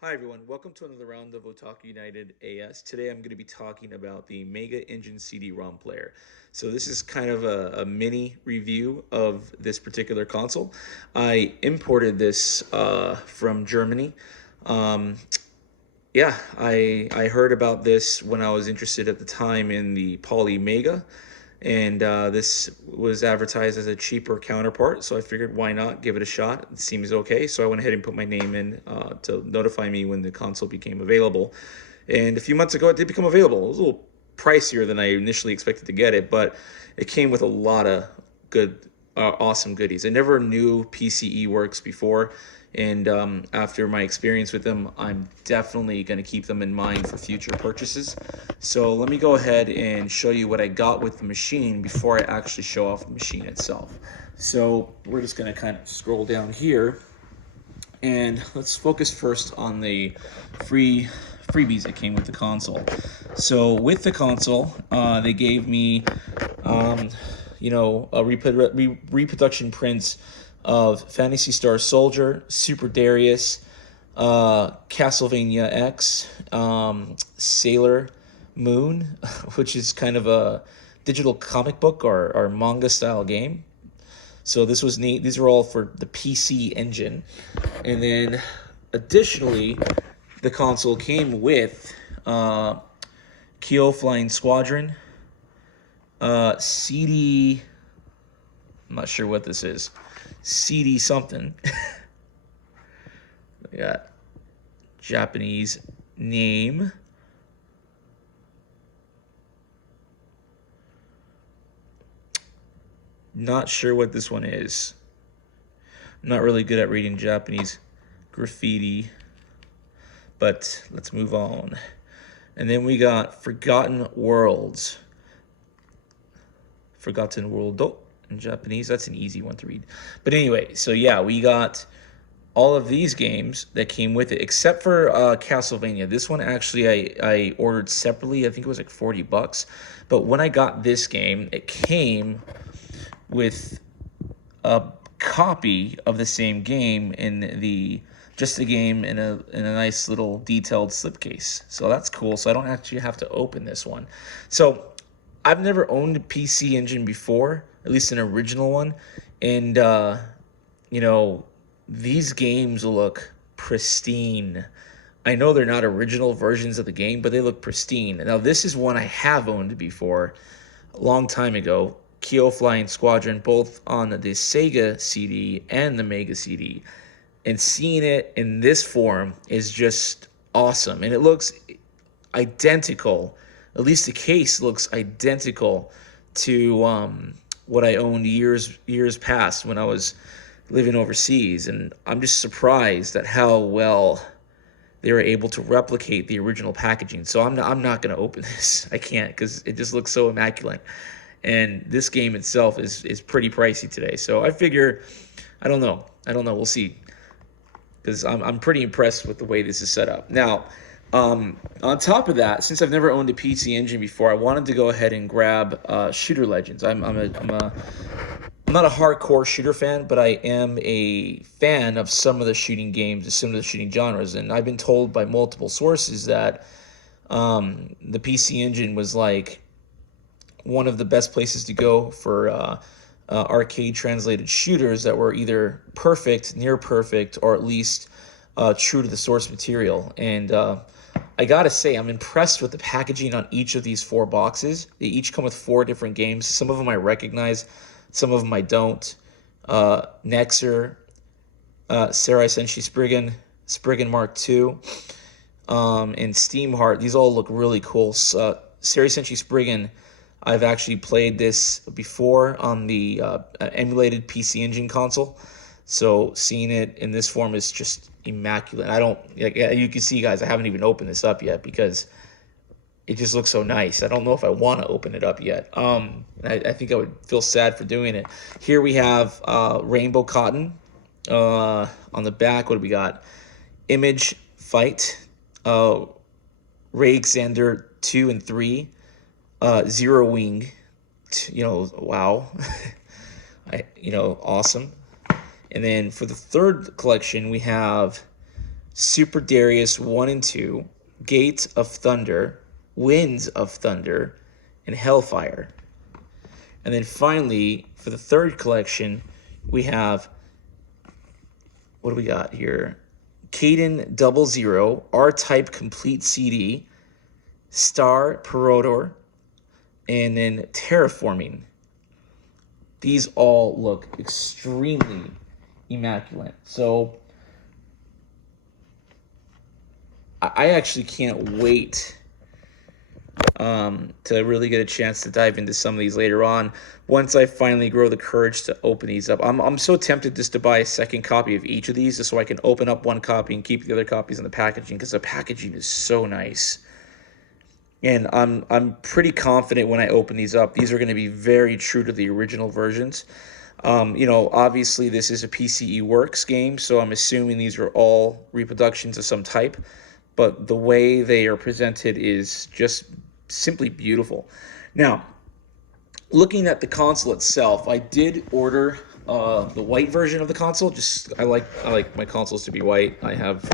Hi everyone, welcome to another round of Otaku United AS. Today I'm going to be talking about the Mega Engine CD-ROM player. So this is kind of a mini review of this particular console. I imported this from Germany. Um, I heard about this when I was interested at the time in the Poly Mega, and this was advertised as a cheaper counterpart. So I figured, why not give it a shot? It seems okay. So I went ahead and put my name in to notify me when the console became available. And a few months ago, it did become available. It was a little pricier than I initially expected to get it, but it came with a lot of good, awesome goodies. I never knew PCE works before, and after my experience with them, I'm definitely going to keep them in mind for future purchases. So let me go ahead and show you what I got with the machine before I actually show off the machine itself. So we're just going to kind of scroll down here, and let's focus first on the freebies that came with the console. So with the console, they gave me, a reproduction prints of Fantasy Star Soldier, Super Darius, Castlevania X, Sailor Moon, which is kind of a digital comic book or manga style game. So this was neat. These are all for the PC engine. And then additionally, the console came with Kyo Flying Squadron, CD. I'm not sure what this is. CD something. We got Japanese name. Not sure what this one is. I'm not really good at reading Japanese graffiti, but let's move on. And then we got Forgotten Worlds. Forgotten World in Japanese. That's an easy one to read. But anyway, so yeah, we got all of these games that came with it, except for Castlevania. This one actually I ordered separately. I think it was like $40. But when I got this game, it came with a copy of the same game in the game in a nice little detailed slipcase. So that's cool. So I don't actually have to open this one. So I've never owned a PC Engine before, at least an original one, and these games look pristine. I know they're not original versions of the game, but they look pristine. Now this is one I have owned before, a long time ago. Kyo Flying Squadron, both on the Sega CD and the Mega CD. And seeing it in this form is just awesome. And it looks identical. At least the case looks identical to what I owned years past when I was living overseas. And I'm just surprised at how well they were able to replicate the original packaging. So I'm not going to open this. I can't, because it just looks so immaculate. And this game itself is pretty pricey today. So I figure, I don't know. We'll see, because I'm pretty impressed with the way this is set up. Now, on top of that, since I've never owned a PC Engine before, I wanted to go ahead and grab Shooter Legends. I'm not a hardcore shooter fan, but I am a fan of some of the shooting games, some of the shooting genres. And I've been told by multiple sources that the PC Engine was like one of the best places to go for arcade translated shooters that were either perfect, near perfect, or at least true to the source material. And I gotta say, I'm impressed with the packaging on each of these 4 boxes. They each come with 4 different games. Some of them I recognize, some of them I don't. Nexer, Sarai Senshi Spriggan Mark II, and Steamheart. These all look really cool. Sarai Senshi Spriggan, I've actually played this before on the emulated PC Engine console. So seeing it in this form is just immaculate. I don't, like, you can see, guys, I haven't even opened this up yet because it just looks so nice. I don't know if I want to open it up yet. I think I would feel sad for doing it. Here we have Rainbow Cotton. On the back, what do we got? Image Fight, Ray Xander 2 and 3, Zero Wing. Wow. Awesome. And then for the third collection, we have Super Darius 1 and 2, Gate of Thunder, Winds of Thunder, and Hellfire. And then finally, for the third collection, we have, what do we got here? Caden 00, R-Type Complete CD, Star Perodor, and then Terraforming. These all look extremely immaculate. So I actually can't wait to really get a chance to dive into some of these later on once I finally grow the courage to open these up. I'm so tempted just to buy a second copy of each of these just so I can open up one copy and keep the other copies in the packaging, because the packaging is so nice. And I'm pretty confident when I open these up, these are going to be very true to the original versions. Obviously this is a PCE Works game, so I'm assuming these are all reproductions of some type. But the way they are presented is just simply beautiful. Now, looking at the console itself, I did order the white version of the console. I like my consoles to be white. I have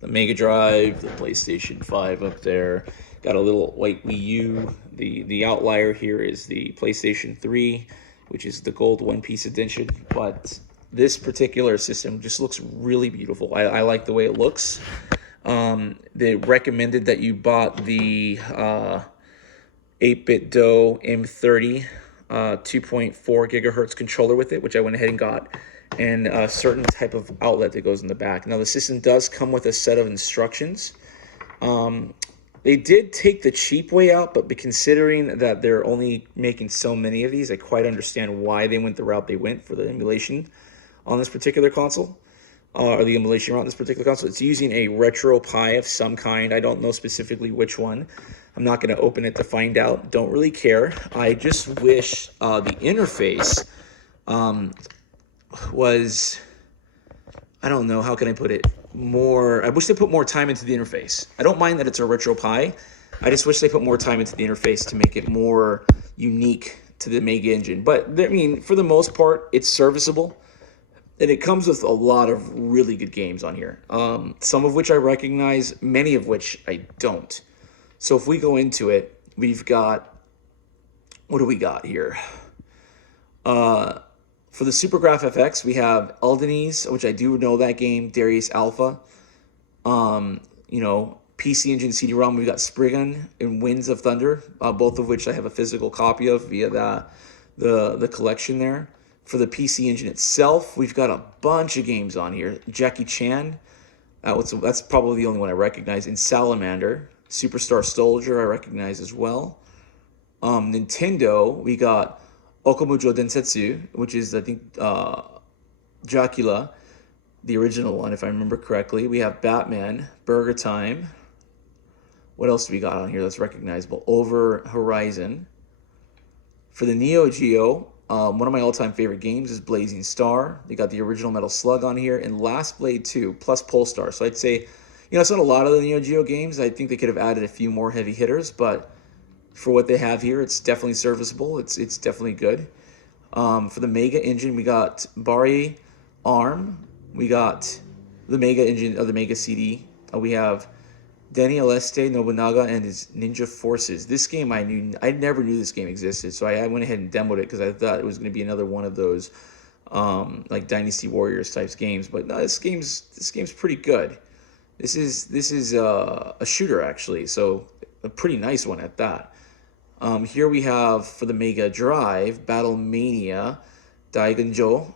the Mega Drive, the PlayStation 5 up there. Got a little white Wii U. The outlier here is the PlayStation 3, which is the gold one-piece edition. But this particular system just looks really beautiful. I like the way it looks. They recommended that you bought the 8-bit DOE M30 2.4 gigahertz controller with it, which I went ahead and got, and a certain type of outlet that goes in the back. Now, the system does come with a set of instructions. They did take the cheap way out, but considering that they're only making so many of these, I quite understand why they went the route they went for the emulation on this particular console. Or the emulation route on this particular console. It's using a RetroPie of some kind. I don't know specifically which one. I'm not going to open it to find out. Don't really care. I just wish the interface was, I don't know, how can I put it? I wish they put more time into the interface. I don't mind that it's a RetroPie. I just wish they put more time into the interface to make it more unique to the Mega engine. But, I mean, for the most part, it's serviceable. And it comes with a lot of really good games on here, some of which I recognize, many of which I don't. So if we go into it, we've got, what do we got here? For the Supergraph FX, we have Eldenese, which I do know that game, Darius Alpha. PC Engine CD-ROM, we've got Spriggan and Winds of Thunder, both of which I have a physical copy of via the collection there. For the PC Engine itself, we've got a bunch of games on here. Jackie Chan, that's probably the only one I recognize. And Salamander, Superstar Soldier, I recognize as well. Nintendo, we got Okamujo Densetsu, which is, I think, Dracula, the original one, if I remember correctly. We have Batman, Burger Time. What else do we got on here that's recognizable? Over Horizon. For the Neo Geo, one of my all-time favorite games is Blazing Star. They got the original Metal Slug on here, and Last Blade 2, plus Polestar. So I'd say, it's not a lot of the Neo Geo games. I think they could have added a few more heavy hitters, but for what they have here, it's definitely serviceable. It's definitely good. For the Mega engine, we got Bari ARM. We got the Mega engine of the Mega CD. We have Denny Aleste Nobunaga and his Ninja Forces. This game I never knew this game existed, so I went ahead and demoed it because I thought it was going to be another one of those like Dynasty Warriors types games. But no, this game's pretty good. This is a shooter actually, so a pretty nice one at that. Here we have for the Mega Drive Battle Mania, Daigonjo,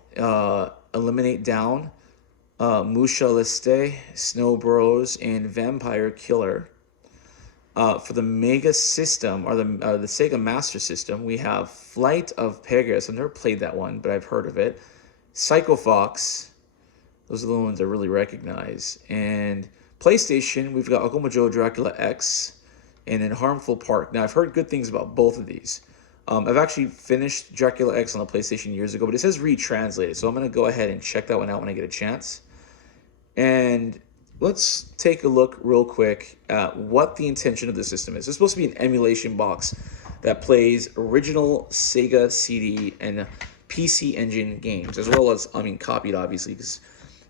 Eliminate Down, Musha Liste, Snow Bros, and Vampire Killer. For the Mega System, or the Sega Master System, we have Flight of Pegasus. I've never played that one, but I've heard of it. Psycho Fox. Those are the ones I really recognize. And PlayStation, we've got Akumajo Dracula X, and then Harmful Park. Now, I've heard good things about both of these. I've actually finished Dracula X on the PlayStation years ago, but it says retranslated, so I'm going to go ahead and check that one out when I get a chance. And let's take a look real quick at what the intention of the system is. It's supposed to be an emulation box that plays original Sega CD and PC Engine games, as well as, copied, obviously, because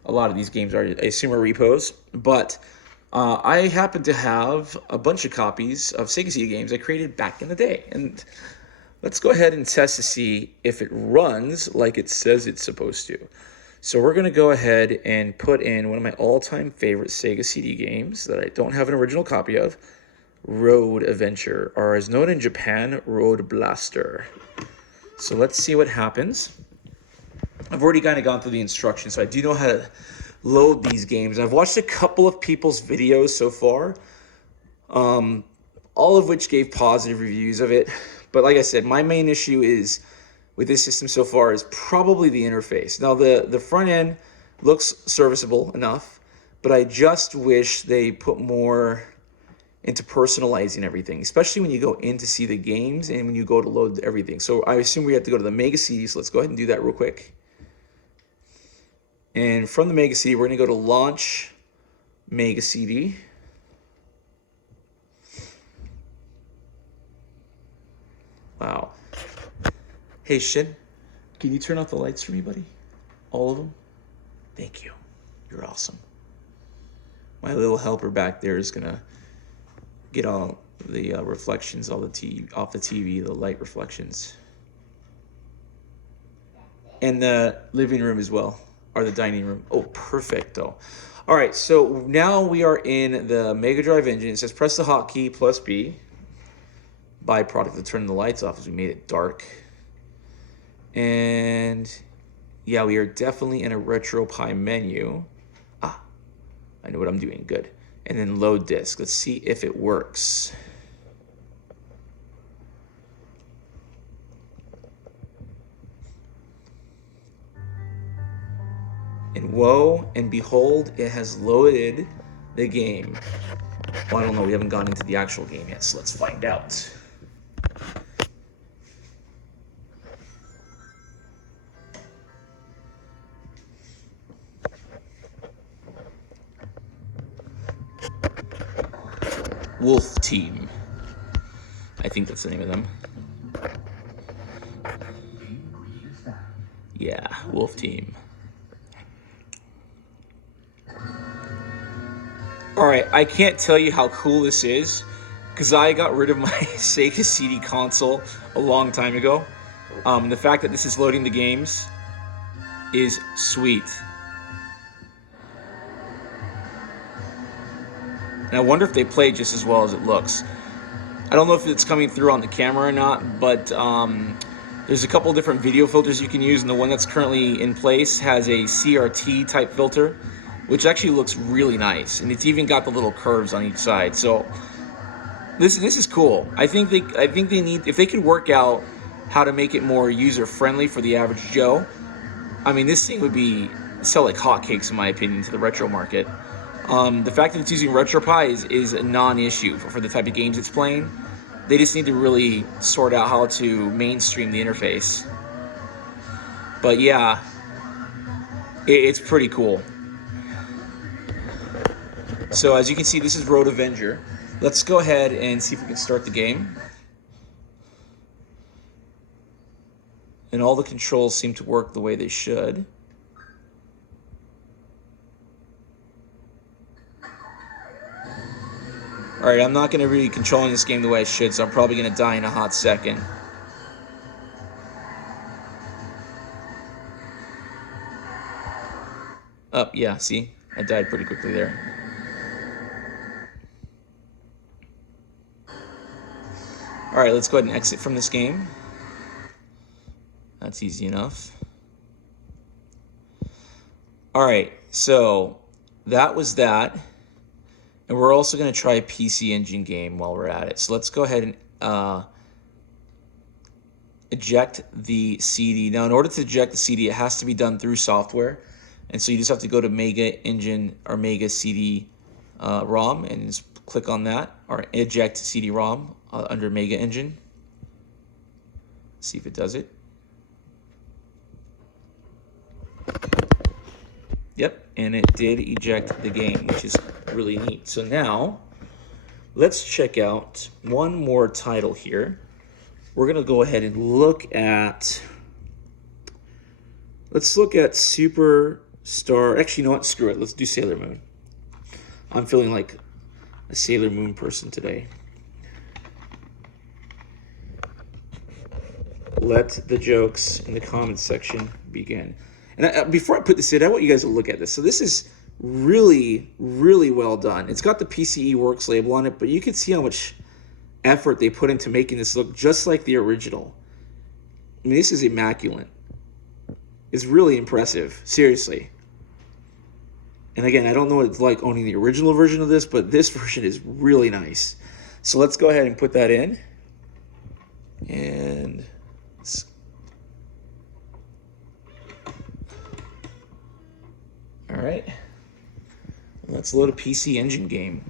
A lot of these games are, I assume, are repos. But I happen to have a bunch of copies of Sega CD games I created back in the day. And let's go ahead and test to see if it runs like it says it's supposed to. So we're going to go ahead and put in one of my all-time favorite Sega CD games that I don't have an original copy of, Road Adventure, or as known in Japan, Road Blaster. So let's see what happens. I've already kind of gone through the instructions, so I do know how to load these games. I've watched a couple of people's videos so far, all of which gave positive reviews of it. But like I said, my main issue is with this system so far is probably the interface. Now, the front end looks serviceable enough, but I just wish they put more into personalizing everything, especially when you go in to see the games and when you go to load everything. So I assume we have to go to the Mega CD, so let's go ahead and do that real quick. And from the Mega CD, we're going to go to Launch Mega CD. Wow. Hey, Shin, can you turn off the lights for me, buddy? All of them? Thank you. You're awesome. My little helper back there is going to get all the reflections off the TV, the light reflections. And the living room as well, or the dining room. Oh, perfecto. All right, so now we are in the Mega Drive engine. It says press the hotkey plus B. Byproduct of turning the lights off as we made it dark. And yeah, we are definitely in a RetroPie menu. Ah, I know what I'm doing. Good. And then load disk. Let's see if it works. And whoa and behold, it has loaded the game. Well, I don't know. We haven't gone into the actual game yet, so let's find out. Wolf Team. I think that's the name of them. Yeah, Wolf Team. Alright, I can't tell you how cool this is, because I got rid of my Sega CD console a long time ago. The fact that this is loading the games is sweet. And I wonder if they play just as well as it looks. I don't know if it's coming through on the camera or not, but there's a couple different video filters you can use, and the one that's currently in place has a CRT type filter, which actually looks really nice, and it's even got the little curves on each side. So this is cool. I think they need, if they could work out how to make it more user friendly for the average Joe. I mean, this thing would sell like hotcakes in my opinion to the retro market. The fact that it's using RetroPie is a non-issue for the type of games it's playing. They just need to really sort out how to mainstream the interface. But yeah, it's pretty cool. So as you can see, this is Road Avenger. Let's go ahead and see if we can start the game. And all the controls seem to work the way they should. Alright, I'm not going to be controlling this game the way I should, so I'm probably going to die in a hot second. Oh, yeah, see? I died pretty quickly there. Alright, let's go ahead and exit from this game. That's easy enough. Alright, so that was that. And we're also going to try a PC Engine game while we're at it. So let's go ahead and eject the CD. Now, in order to eject the CD, it has to be done through software. And so you just have to go to Mega Engine or Mega CD ROM and just click on that, or eject CD-ROM under Mega Engine. See if it does it. Yep, and it did eject the game, which is really neat. So now, let's check out one more title here. We're going to go ahead and look at... Let's look at Super Star. Actually, you know what? Screw it. Let's do Sailor Moon. I'm feeling like a Sailor Moon person today. Let the jokes in the comments section begin. And before I put this in, I want you guys to look at this. So this is really, really well done. It's got the PCE Works label on it, but you can see how much effort they put into making this look just like the original. I mean, this is immaculate. It's really impressive, seriously. And again, I don't know what it's like owning the original version of this, but this version is really nice. So let's go ahead and put that in. And all right, let's load a PC Engine game.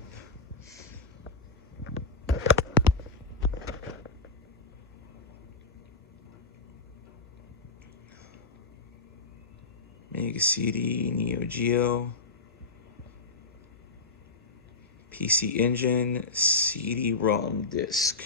Mega CD, Neo Geo, PC Engine, CD-ROM disk.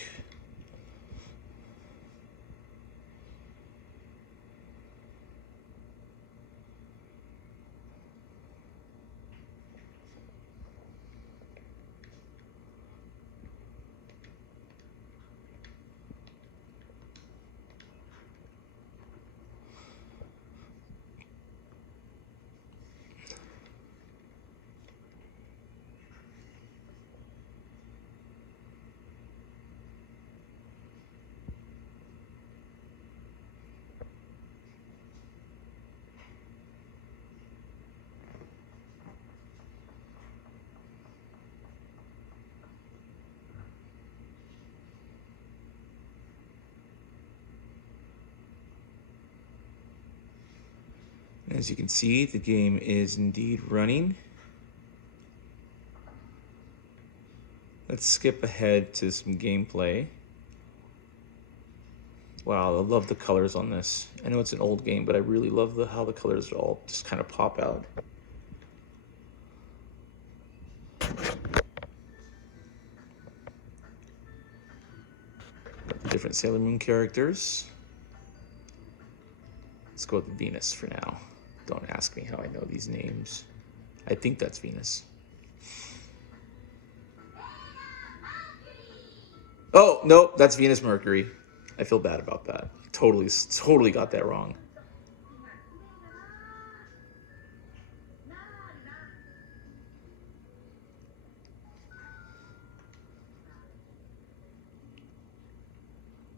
As you can see, the game is indeed running. Let's skip ahead to some gameplay. Wow, I love the colors on this. I know it's an old game, but I really love how the colors all just kind of pop out. Different Sailor Moon characters. Let's go with Venus for now. Don't ask me how I know these names. I think that's Venus. Oh, nope, that's Venus Mercury. I feel bad about that. Totally got that wrong.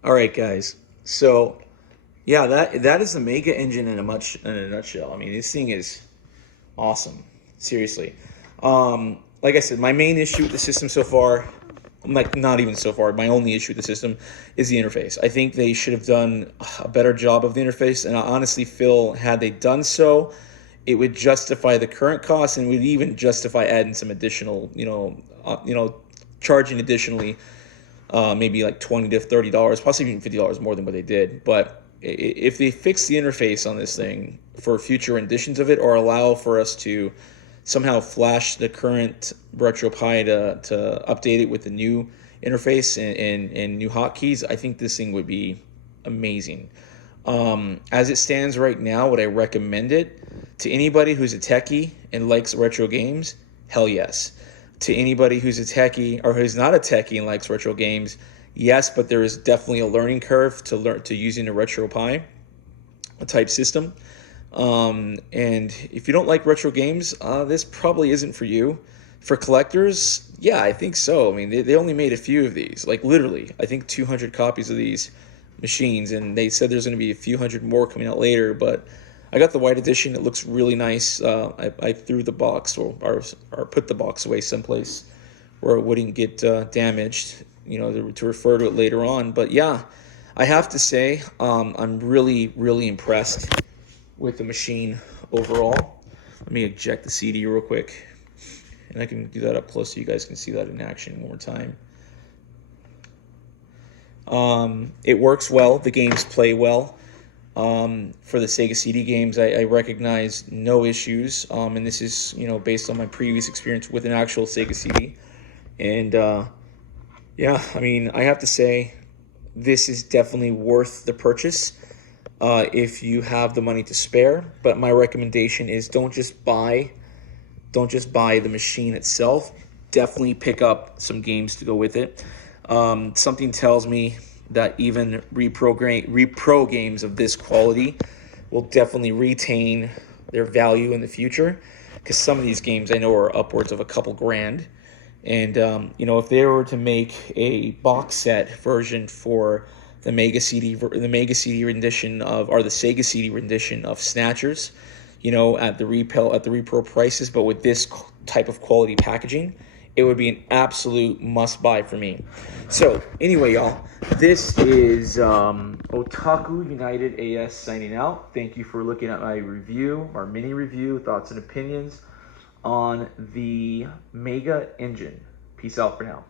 All right, guys. So, yeah, that is the Mega Engine in a nutshell. I mean, this thing is awesome. Seriously. Like I said, my main issue with the system so far, like not even so far, my only issue with the system is the interface. I think they should have done a better job of the interface, and I honestly feel had they done so, it would justify the current cost and would even justify adding some additional, charging additionally, maybe like $20 to $30, possibly even $50 more than what they did. But if they fix the interface on this thing for future renditions of it, or allow for us to somehow flash the current RetroPie to update it with the new interface and new hotkeys, I think this thing would be amazing. As it stands right now, would I recommend it to anybody who's a techie and likes retro games? Hell yes. To anybody who's a techie or who's not a techie and likes retro games, yes, but there is definitely a learning curve to using a RetroPie type system. And if you don't like retro games, this probably isn't for you. For collectors, yeah, I think so. I mean, they only made a few of these, like literally, I think 200 copies of these machines, and they said there's going to be a few hundred more coming out later, but I got the white edition. It looks really nice. I threw the box or put the box away someplace where it wouldn't get damaged, to refer to it later on. But yeah, I have to say, I'm really, really impressed with the machine overall. Let me eject the CD real quick, and I can do that up close so you guys can see that in action one more time. It works well. The games play well. For the Sega CD games, I recognize no issues. And this is, based on my previous experience with an actual Sega CD. And, yeah, I mean, I have to say, this is definitely worth the purchase. if you have the money to spare. But my recommendation is don't just buy the machine itself. Definitely pick up some games to go with it. Something tells me that even repro games of this quality will definitely retain their value in the future, because some of these games I know are upwards of a couple grand. And if they were to make a box set version for the Mega CD rendition of, or the Sega CD rendition of Snatchers, at the repro prices, but with this type of quality packaging, it would be an absolute must buy for me. So anyway, y'all, this is Otaku United AS signing out. Thank you for looking at my review, our mini review, thoughts and opinions on the Mega Engine. Peace out for now.